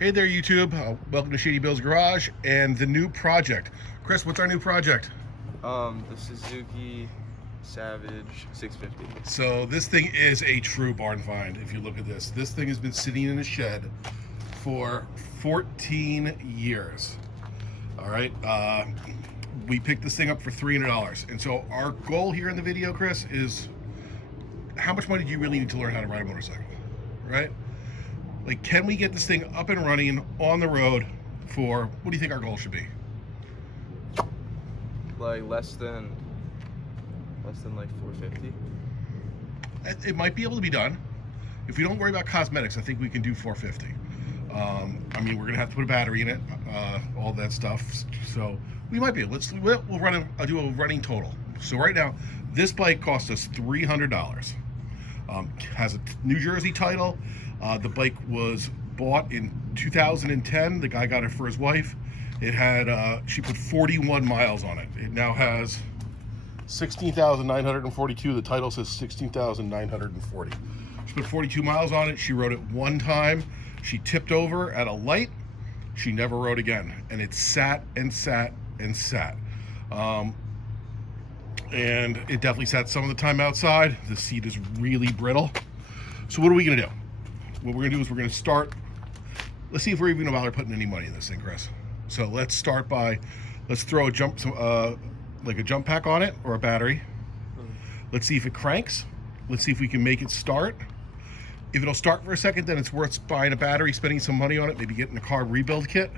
Hey there, YouTube. Welcome to Shady Bill's Garage and the new project. Chris, what's our new project? The Suzuki Savage 650. So this thing is a true barn find. If you look at this, this thing has been sitting in a shed for 14 years. All right. We picked this thing up for $300. And so our goal here in the video, Chris, is how much money do you really need to learn how to ride a motorcycle, right? Like, can we get this thing up and running on the road for, what do you think our goal should be? Like less than like 450. It might be able to be done. If we don't worry about cosmetics, I think we can do 450. I mean, we're gonna have to put a battery in it, all that stuff. So we might be able. We'll run. I'll do a running total. So right now, this bike cost us $300. Has a New Jersey title. The bike was bought in 2010. The guy got it for his wife. It had, she put 41 miles on it. It now has 16,942. The title says 16,940. She put 42 miles on it. She rode it one time. She tipped over at a light. She never rode again. And it sat and sat and sat. And it definitely sat some of the time outside. The seat is really brittle. So what are we gonna do? What we're gonna do is we're gonna start, let's see if we're even gonna bother putting any money in this thing, Chris. So let's start by, let's throw a jump, like a jump pack on it or a battery. Let's see if it cranks. Let's see if we can make it start. If it'll start for a second, then it's worth buying a battery, spending some money on it, maybe getting a car rebuild kit.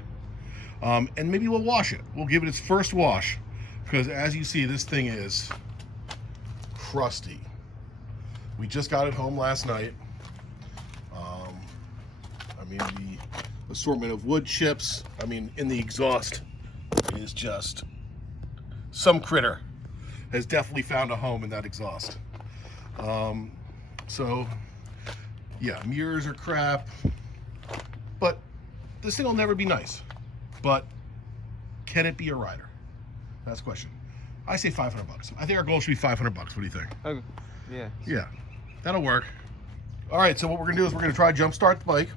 And maybe we'll wash it. We'll give it its first wash, because as you see, this thing is crusty. We just got it home last night. I mean, the assortment of wood chips, I mean, in the exhaust is just, some critter has definitely found a home in that exhaust. So yeah, mirrors are crap, but this thing will never be nice. But can it be a rider? That's the question. I say $500. I think our goal should be $500. What do you think? Okay. Yeah. Yeah, that'll work. All right, so what we're gonna do is we're gonna try jump start the bike.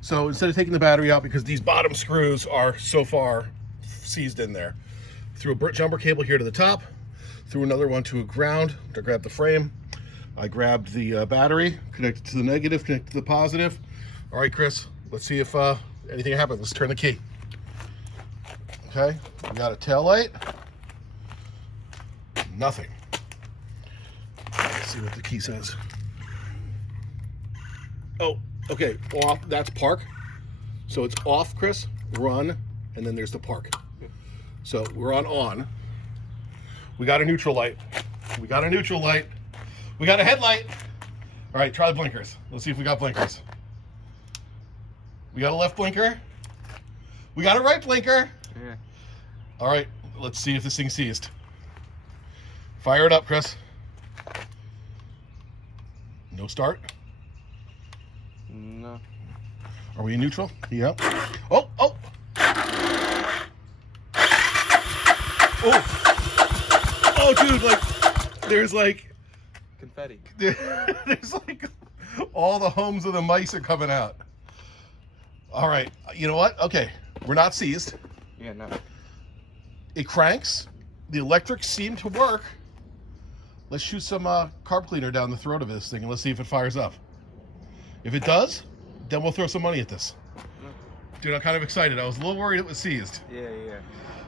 So instead of taking the battery out, because these bottom screws are so far seized in there, threw a jumper cable here to the top, threw another one to a ground to grab the frame. I grabbed the battery, connected to the negative, connected to the positive. All right, Chris, let's see if anything happens. Let's turn the key. Okay, we got a tail light. Nothing. Let's see what the key says. Oh, okay, off, that's park. So it's off, Chris, run, and then there's the park. So we're on. We got a neutral light. We got a neutral light. We got a headlight. All right, try the blinkers. Let's see if we got blinkers. We got a left blinker. We got a right blinker. Yeah. All right, let's see if this thing's seized. Fire it up, Chris. No start. No. Are we in neutral? Yep. Oh. Oh. Oh, dude, like, there's like Confetti. there's like all the homes of the mice are coming out. All right, you know what? Okay, we're not seized. Yeah, no. It cranks. The electrics seem to work. Let's shoot some carb cleaner down the throat of this thing and let's see if it fires up. If it does, then we'll throw some money at this. Dude, I'm kind of excited. I was a little worried it was seized. Yeah.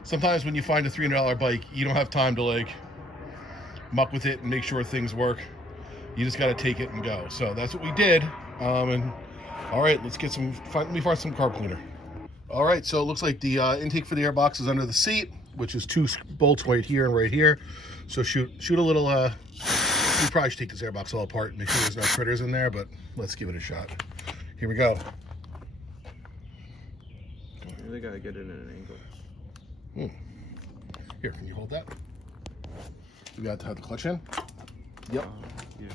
Sometimes when you find a $300 bike, you don't have time to like muck with it and make sure things work. You just got to take it and go. So that's what we did. And all right, let's get let me find some carb cleaner. All right, so it looks like the intake for the airbox is under the seat, which is 2 bolts right here and right here. So shoot a little, we probably should take this airbox all apart and make sure there's no critters in there, but let's give it a shot. Here we go. You really gotta get it in an angle. Here, can you hold that? We got to have the clutch in. Yep. Yeah.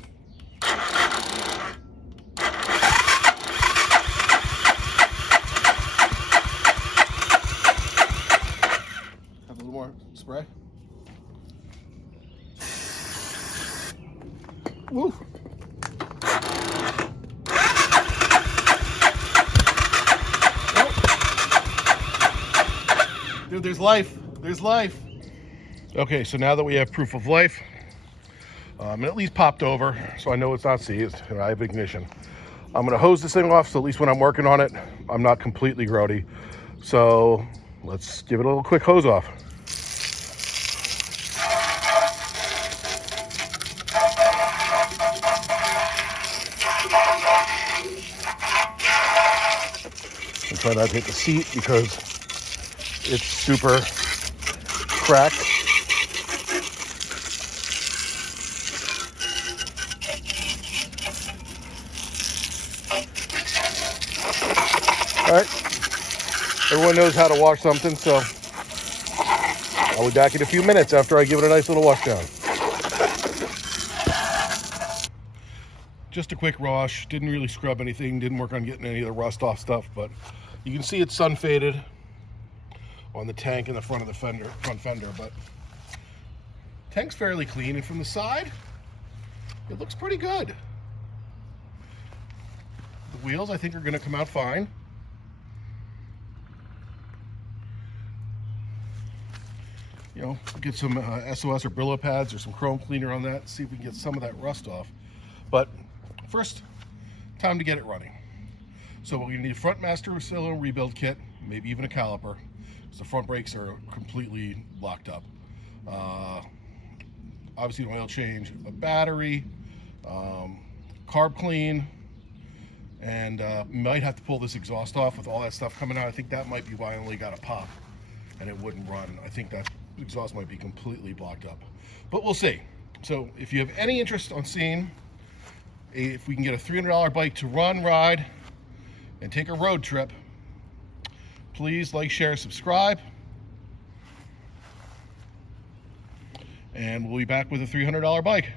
Have a little more spray. Woo. there's life. There's life. Okay, so now that we have proof of life, it at least popped over, so I know it's not seized, and I have ignition. I'm gonna hose this thing off, so at least when I'm working on it, I'm not completely grody. So let's give it a little quick hose off. And try not to hit the seat because it's super cracked. All right, everyone knows how to wash something, so I'll be back in a few minutes after I give it a nice little wash down. Just a quick wash, didn't really scrub anything, didn't work on getting any of the rust off stuff, but you can see it's sun faded on the tank in the front of the front fender, but tank's fairly clean, and from the side, it looks pretty good. The wheels, I think, are gonna come out fine. You know, get some SOS or Brillo pads or some chrome cleaner on that, see if we can get some of that rust off. But first, time to get it running. So we're gonna need a front master cylinder rebuild kit, maybe even a caliper, because the front brakes are completely locked up. Obviously an oil change, a battery, carb clean, and might have to pull this exhaust off with all that stuff coming out. I think that might be why I only got a pop and it wouldn't run. I think that exhaust might be completely blocked up, but we'll see. So if you have any interest on seeing if we can get a $300 bike to run, ride, and take a road trip, please like, share, subscribe, and we'll be back with a $300 bike.